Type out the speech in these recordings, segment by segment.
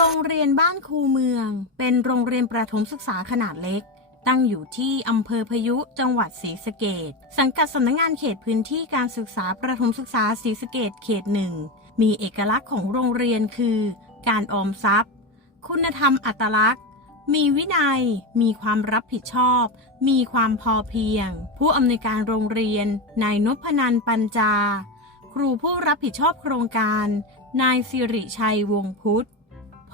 รงเรียนบ้านคูเมือง เป็นโรงเรียนประถมศึกษาขนาดเล็ก ตั้งอยู่ที่อำเภอพยุจังหวัดศรีสะเกดสังกัดสำนักงานเขตพื้นที่การศึกษาประถมศึกษาศรีสะเกดเขตหนึ่งมีเอกลักษณ์ของโรงเรียนคือ การออมทรัพย์ คุณธรรมอัตลักษณ์ มีวินัย มีความรับผิดชอบ มีความพอเพียง ผู้อำนวยการโรงเรียนนายนพนันปัญจา ครูผู้รับผิดชอบโครงการ นายสิริชัยวงพุทธ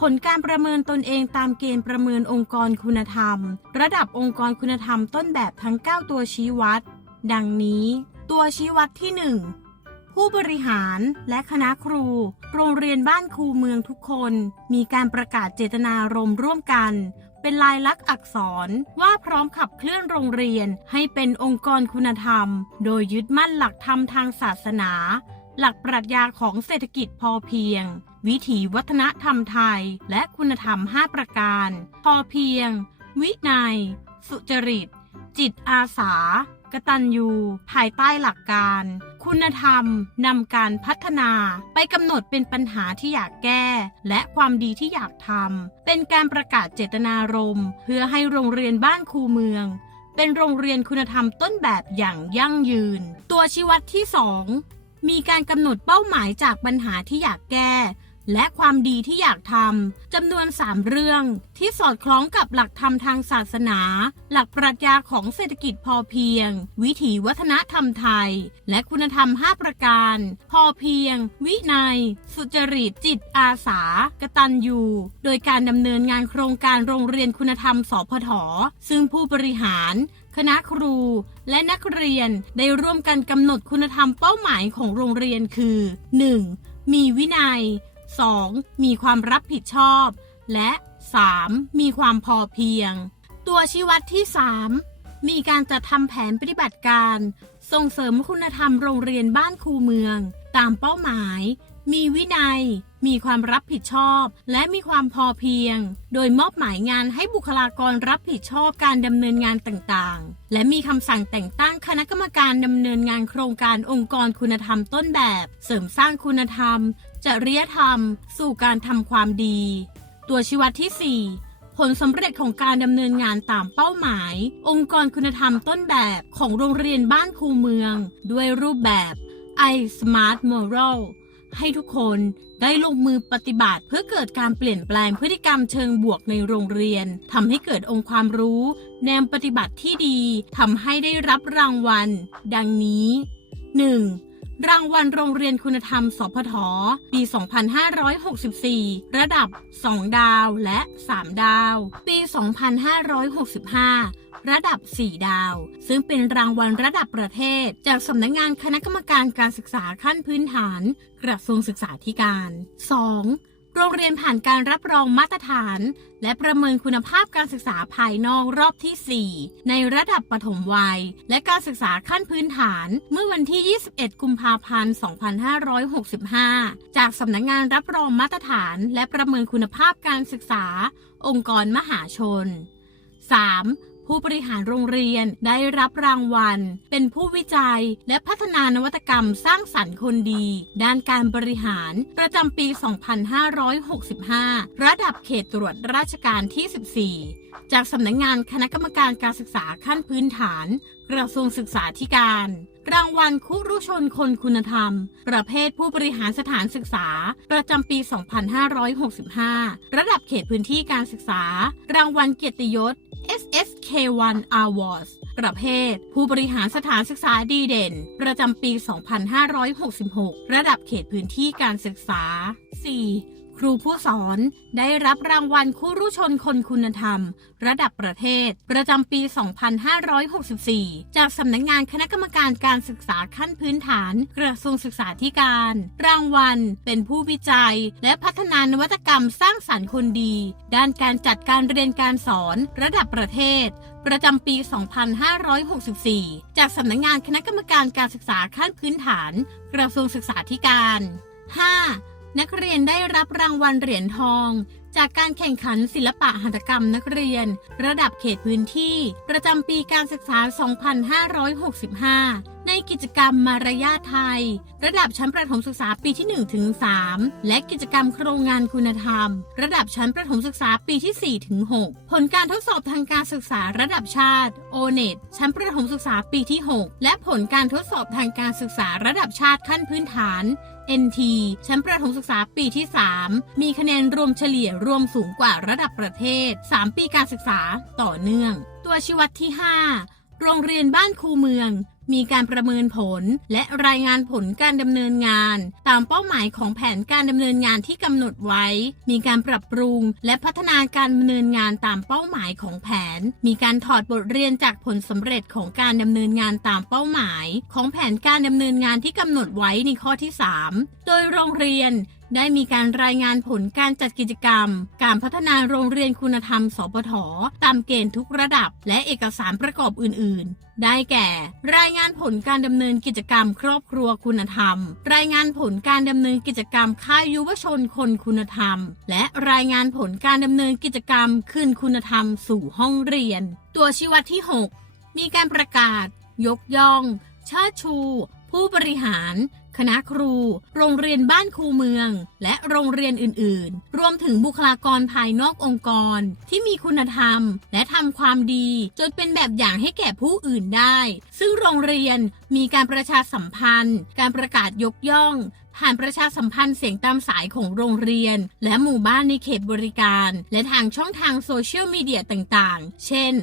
ผลการประเมินตนเองตามเกณฑ์ประเมินองค์กรคุณธรรม ระดับองค์กรคุณธรรมต้นแบบทั้ง 9 ตัวชี้วัด ดังนี้ ตัวชี้วัดที่ 1 ผู้บริหารและคณะครู โรงเรียนบ้านครูเมืองทุกคน มีการประกาศเจตนารมณ์ร่วมกัน เป็นลายลักษณ์อักษรว่าพร้อมขับเคลื่อนโรงเรียนให้เป็นองค์กรคุณธรรม โดยยึดมั่นหลักธรรมทางศาสนาหลักปรัชญาของเศรษฐกิจพอเพียง วิถีวัฒนธรรมไทย และคุณธรรม 5 ประการ พอเพียง วินัย สุจริต จิตอาสา กตัญญู ภายใต้หลักการ คุณธรรมนำการพัฒนา ไปกำหนดเป็นปัญหาที่อยากแก้ และความดีที่อยากทำ เป็นการประกาศเจตนารมณ์เพื่อให้โรงเรียนบ้านคูเมือง เป็นโรงเรียนคุณธรรมต้นแบบอย่างยั่งยืน ตัวชี้วัดที่ 2 มีการกำหนดเป้าหมายจากปัญหาที่อยากแก้ และความดีที่อยากทำจำนวน 3 เรื่อง ที่สอดคล้องกับหลักธรรมทางศาสนา หลักปรัชญาของเศรษฐกิจพอเพียง วิถีวัฒนธรรมไทย และคุณธรรม 5 ประการ พอเพียง วินัย สุจริต จิตอาสา กตัญญูโดยการดำเนินงานโครงการโรงเรียนคุณธรรม สพท ซึ่งผู้บริหารคณะครูและนักเรียนได้ร่วมกันกำหนดคุณธรรมเป้าหมายของโรงเรียนคือ 1. มีวินัย 2. มีความรับผิดชอบ และ 3. มีความพอเพียง ตัวชี้วัดที่ 3 มีการจัดทำแผนปฏิบัติการ ส่งเสริมคุณธรรมโรงเรียนบ้านครูเมือง ตามเป้าหมาย มีวินัย มีความรับผิดชอบ และมีความพอเพียง โดยมอบหมายงานให้บุคลากรรับผิดชอบการดำเนินงานต่างๆ และมีคำสั่งแต่งตั้งคณะกรรมการดำเนินงานโครงการองค์กรคุณธรรมต้นแบบ เสริมสร้างคุณธรรม จริยธรรม สู่การทำความดี ตัวชี้วัดที่ 4 ผลสำเร็จของการดำเนินงานตามเป้าหมาย องค์กรคุณธรรมต้นแบบของโรงเรียนบ้านคูเมือง ด้วยรูปแบบ i Smart Moral ให้ทุกคนได้ลงมือปฏิบัติเพื่อเกิดการเปลี่ยนแปลงพฤติกรรมเชิงบวกในโรงเรียนทำให้เกิดองค์ความรู้ แนวปฏิบัติที่ดีทำให้ได้รับรางวัล ดังนี้ 1. รางวัลโรงเรียนคุณธรรม สพท ปี 2564 ระดับ 2 ดาวและ 3 ดาว ปี 2565 ระดับ 4 ดาว ซึ่งเป็นรางวัลระดับประเทศ จากสำนักงานคณะกรรมการการศึกษาขั้นพื้นฐาน กระทรวงศึกษาธิการ 2. โรงเรียนผ่านการรับรองมาตรฐาน และประเมินคุณภาพการศึกษาภายนอกรอบที่ 4 ในระดับปฐมวัย และการศึกษาขั้นพื้นฐานเมื่อวันที่ 21 กุมภาพันธ์ 2565 จากสำนักงานรับรองมาตรฐาน และประเมินคุณภาพการศึกษา องค์กรมหาชน 3. ผู้บริหารโรงเรียนได้รับรางวัล เป็นผู้วิจัยและพัฒนานวัตกรรมสร้างสรรค์คนดี ด้านการบริหารประจำปี 2565 ระดับเขตตรวจราชการที่ 14 จากสำนักงานคณะกรรมการการศึกษาขั้นพื้นฐาน กระทรวงศึกษาธิการรางวัลคุรุชนคนคุณธรรม ประเภทผู้บริหารสถานศึกษา ประจำปี 2565 ระดับเขตพื้นที่การศึกษา รางวัลเกียรติยศ SS K1 Awards ประเภท ผู้บริหารสถานศึกษาดีเด่น ประจำปี 2566 ระดับเขตพื้นที่การศึกษา 4. ครูผู้สอนได้รับรางวัลคู่รู้ชนคนคุณธรรม ระดับประเทศ ประจำปี 2564 จากสำนักงานคณะกรรมการการศึกษาขั้นพื้นฐาน กระทรวงศึกษาธิการ รางวัล เป็นผู้วิจัย และพัฒนานวัตกรรมสร้างสรรค์คนดี ด้านการจัดการเรียนการสอน ระดับประเทศประจำปี 2564 จากสำนักงานคณะกรรมการการศึกษาขั้นพื้นฐาน กระทรวงศึกษาธิการ 5. นักเรียนได้รับรางวัลเหรียญทอง จากการแข่งขันศิลปะหัตถกรรมนักเรียน ระดับเขตพื้นที่ ประจำปีการศึกษา 2565 ในกิจกรรมมารยาทไทย ระดับชั้นประถมศึกษาปีที่ 1 ถึง 3 และกิจกรรมโครงงานคุณธรรม ระดับชั้นประถมศึกษาปีที่ 4 ถึง 6 ผลการทดสอบทางการศึกษาระดับชาติ o n e t ชั้นประถมศึกษาปีที่ 6 และผลการทดสอบทางการศึกษาระดับชาติขั้นพื้นฐาน NT ชั้นประถมศึกษาปีที่ 3 มีคะแนนรวมเฉลี่ยรวมสูงกว่าระดับประเทศ 3 ปีการศึกษาต่อเนื่อง ตัวชี้วัดที่ 5 โรงเรียนบ้านคูเมือง มีการประเมินผล และรายงานผลการดำเนินงาน ตามเป้าหมายของแผนการดำเนินงานที่กำหนดไว้ มีการปรับปรุง และพัฒนาการดำเนินงานตามเป้าหมายของแผน มีการถอดบทเรียนจากผลสำเร็จของการดำเนินงานตามเป้าหมาย ของแผนการดำเนินงานที่กำหนดไว้ในข้อที่ 3 โดยโรงเรียนได้มีการรายงานผลการจัดกิจกรรม การพัฒนาโรงเรียนคุณธรรม สปท ตามเกณฑ์ทุกระดับ และเอกสารประกอบอื่น ๆ ได้แก่ รายงานผลการดำเนินกิจกรรม ครอบครัวคุณธรรม รายงานผลการดำเนินกิจกรรมค่ายยุวชนคนคุณธรรม และรายงานผลการดำเนินกิจกรรมคืนคุณธรรมสู่ห้องเรียน ตัวชี้วัดที่ 6 มีการประกาศ ยกย่องเชิดชู ผู้บริหาร คณะครู โรงเรียนบ้านครูเมือง และโรงเรียนอื่น ๆ รวมถึงบุคลากรภายนอกองค์กร ที่มีคุณธรรม และทำความดี จนเป็นแบบอย่างให้แก่ผู้อื่นได้ ซึ่งโรงเรียนมีการประชาสัมพันธ์ การประกาศยกย่องผ่านประชาสัมพันธ์เสียงตามสายของโรงเรียน และหมู่บ้านในเขตบริการ และทางช่องทางโซเชียลมีเดียต่างๆ เช่น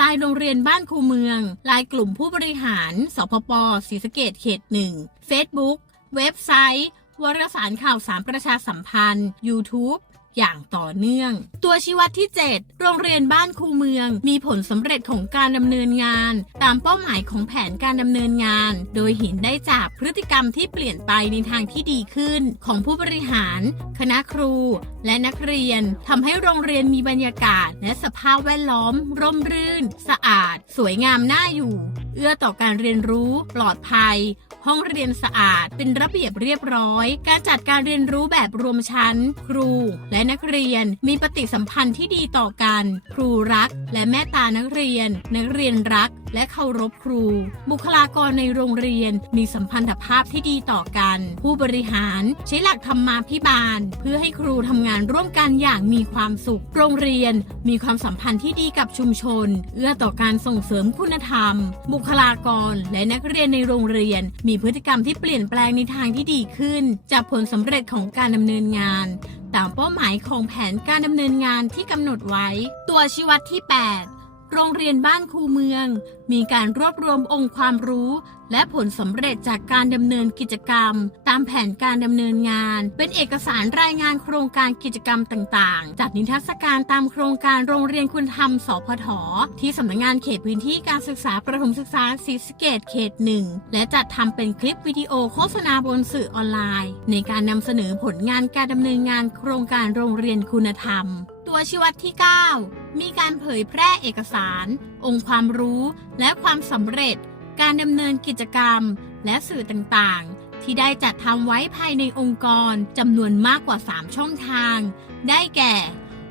ลายโรงเรียนบ้านคูเมือง ลายกลุ่มผู้บริหาร สพปศรีสะเกดเขตหนึ่ง Facebook เว็บไซต์ วารสารข่าวสารประชาสัมพันธ์ YouTube อย่างต่อเนื่อง ตัวชี้วัดที่ 7 โรงเรียนบ้านคูเมือง มีผลสำเร็จของการดำเนินงาน ตามเป้าหมายของแผนการดำเนินงาน โดยเห็นได้จากพฤติกรรมที่เปลี่ยนไปในทางที่ดีขึ้น ของผู้บริหาร คณะครู และนักเรียนทำให้โรงเรียนมีบรรยากาศ และสภาพแวดล้อม ร่มรื่น สะอาด สวยงามน่าอยู่ เอื้อต่อการเรียนรู้ ปลอดภัย ห้องเรียนสะอาด เป็นระเบียบเรียบร้อย การจัดการเรียนรู้แบบรวมชั้น ครูและนักเรียนมีปฏิสัมพันธ์ที่ดีต่อกัน ครูรัก และแม่ตานักเรียน นักเรียนรัก และเคารพครู บุคลากรในโรงเรียนมีสัมพันธภาพที่ดีต่อกัน ผู้บริหารใช้หลักธรรมาภิบาล เพื่อให้ครูทำงานร่วมกันอย่างมีความสุข โรงเรียนมีความสัมพันธ์ที่ดีกับชุมชน เอื้อต่อการส่งเสริมคุณธรรม บุคลากรและนักเรียนในโรงเรียนมีพฤติกรรมที่เปลี่ยนแปลงในทางที่ดีขึ้น จากผลสำเร็จของการดำเนินงาน ตามเป้าหมายของแผนการดำเนินงานที่กำหนดไว้ ตัวชี้วัดที่ 8 โรงเรียนบ้านคูเมือง มีการรวบรวมองค์ความรู้ และผลสำเร็จจากการดำเนินกิจกรรม ตามแผนการดำเนินงาน เป็นเอกสารรายงานโครงการกิจกรรมต่างๆจากนิทรรศการตามโครงการโรงเรียนคุณธรรม สพท ที่สำนักงานเขตพื้นที่การศึกษาประถมศึกษาศรีสะเกดเขตหนึ่งและจัดทำเป็นคลิปวิดีโอโฆษณาบนสื่อออนไลน์ ในการนำเสนอผลงานการดำเนินงานโครงการโรงเรียนคุณธรรม ตัวชี้วัดที่ 9 มีการเผยแพร่เอกสาร องค์ความรู้ และความสำเร็จ การดำเนินกิจกรรม และสื่อต่างๆ ที่ได้จัดทำไว้ภายในองค์กรจำนวนมากกว่า 3 ช่องทาง ได้แก่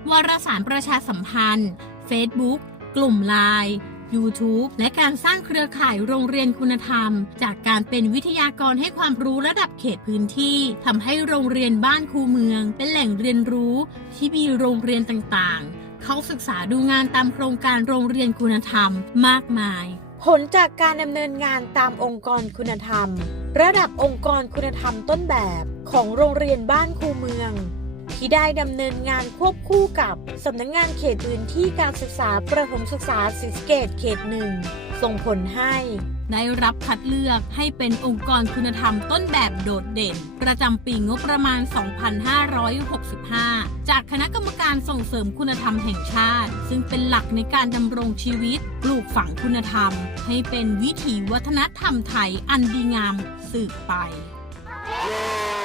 วารสารประชาสัมพันธ์ Facebook กลุ่มไลน์ YouTube และการสร้างเครือข่ายโรงเรียนคุณธรรม จากการเป็นวิทยากรให้ความรู้ระดับเขตพื้นที่ทำให้โรงเรียนบ้านคูเมือง เป็นแหล่งเรียนรู้ที่มีโรงเรียนต่างๆ เขาศึกษาดูงานตามโครงการโรงเรียนคุณธรรมมากมาย ผลจากการดำเนินงานตามองค์กรคุณธรรม ระดับองค์กรคุณธรรมต้นแบบของโรงเรียนบ้านคูเมือง ที่ได้ดำเนินงานควบคู่กับสำนักงงานเขตพื้นที่การศึกษาประถมศึกษาศรีสเกตเขตหนึ่ง ส่งผลให้ ได้รับคัดเลือกให้เป็นองค์กรคุณธรรมต้นแบบโดดเด่น ประจำปีงบประมาณ 2565 จากคณะกรรมการส่งเสริมคุณธรรมแห่งชาติ ซึ่งเป็นหลักในการดำรงชีวิต ปลูกฝังคุณธรรม ให้เป็นวิถีวัฒนธรรมไทยอันดีงามสืบไป Yeah.